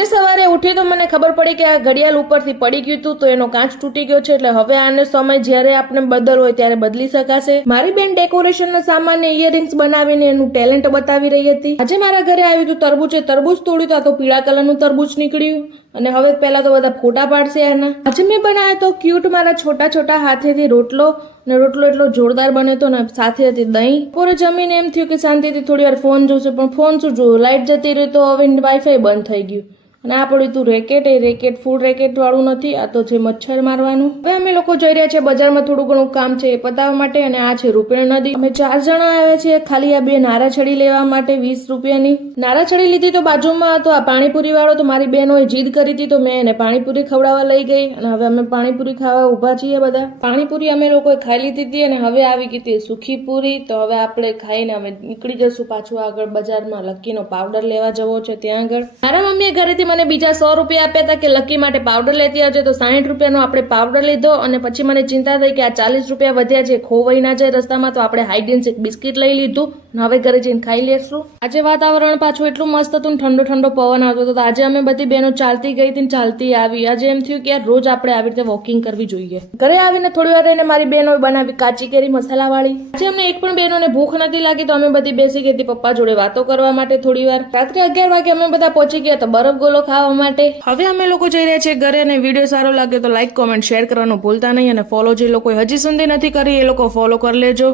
આજે સવારે ઉઠી તો મને ખબર પડી કે આ ઘડિયાળ ઉપરથી પડી ગયું હતું, તો એનો કાચ તૂટી ગયો છે. એટલે હવે આનો સમય જ્યારે આપણે બદલવો હોય ત્યારે બદલી શકાશે. મારી બેન ડેકોરેશનના સામાન ને ઇયરિંગ્સ બનાવીને એનું ટેલેન્ટ બતાવી રહી હતી. આજે મારા ઘરે આવ્યું હતું તરબૂચે તરબૂચ તોડ્યું તો પીળા કલરનું તરબૂચ નીકળ્યું. અને હવે પહેલા તો બધા ફોટા પાડશે એના. આજે મેં બનાવ્યો તો ક્યુટ મારા છોટા છોટા હાથેથી રોટલો, ને રોટલો એટલો જોરદાર બન્યો હતો ને સાથે હતી દહીં. બપોરે જમીને એમ થયું કે શાંતિથી થોડી વાર ફોન જોશે, પણ ફોન શું જોયું, લાઇટ જતી રહી તો હવે વાઈફાઈ બંધ થઈ ગયું. અને આ પડ્યું તું રેકેટ, એ રેકેટ ફૂલ રેકેટ વાળું નથી, આ તો છે મચ્છર મારવાનું. હવે અમે લોકો જઈ રહ્યા છીએ બજારમાં, થોડું ઘણું કામ છે એ પતાવવા માટે. અને આ છે રૂપેણ નદી. અમે 4 જણા આવ્યા છીએ ખાલી આ 2 નારાછડી લેવા માટે 20 રૂપિયાની. નારાછડી લીધી તો બાજુમાં હતો આ પાણીપુરી વાળો, તો મારી બહેનોએ જીદ કરી હતી તો મેં એને પાણીપુરી ખવડાવવા લઈ ગઈ. અને હવે અમે પાણીપુરી ખાવા ઉભા છીએ બધા. પાણીપુરી અમે લોકોએ ખાઈ લીધી હતી અને હવે આવી ગઈ હતી સુખી પૂરી. તો હવે આપણે ખાઈને અમે નીકળી જશું પાછું આગળ બજારમાં લક્કીનો પાવડર લેવા જવો છે ત્યાં આગળ. મારા મમ્મીએ ઘરેથી મને બીજા 100 રૂપિયા આપ્યા હતા કે લકી માટે પાવડર લેતી આવજે, તો 60 રૂપિયાનો આપણે પાવડર લીધો. અને પછી મને ચિંતા થઈ કે આ 40 રૂપિયા વધ્યા છે, ખોવાઈ ના જાય રસ્તામાં, તો આપણે હાઇડ એન્ડ સીક બિસ્કિટ લઈ લીધું. હવે ઘરે જઈને ખાઈ લેશું. આજે વાતાવરણ પાછું એટલું મસ્ત હતું, ઠંડો ઠંડો પવન આવતો હતો. આજે અમે બધી બહેનો ચાલતી ગઈ હતી, ચાલતી આવી. આજે એમ થયું કે યાર રોજ આપણે આવી રીતે વોકિંગ કરવી જોઈએ. ઘરે આવીને થોડી વાર રહીને મારી બહેનોએ બનાવી કાચી કેરી મસાલા વાળી. આજે અમને એક પણ બહેનોને ભૂખ નથી લાગી, તો અમે બધી બેસી ગઈ હતી પપ્પા જોડે વાતો કરવા માટે થોડી વાર. રાત્રે 11 વાગે અમે બધા પહોંચી ગયા તો બરફ ગોલો ખાવા માટે. હવે અમે લોકો જઈ રહ્યા છીએ ઘરે. અને વિડીયો સારો લાગે તો લાઈક, કોમેન્ટ, શેર કરવાનું ભૂલતા નહીં. અને ફોલો જે લોકો હજી સુધી નથી કરી એ લોકો ફોલો કરી લેજો.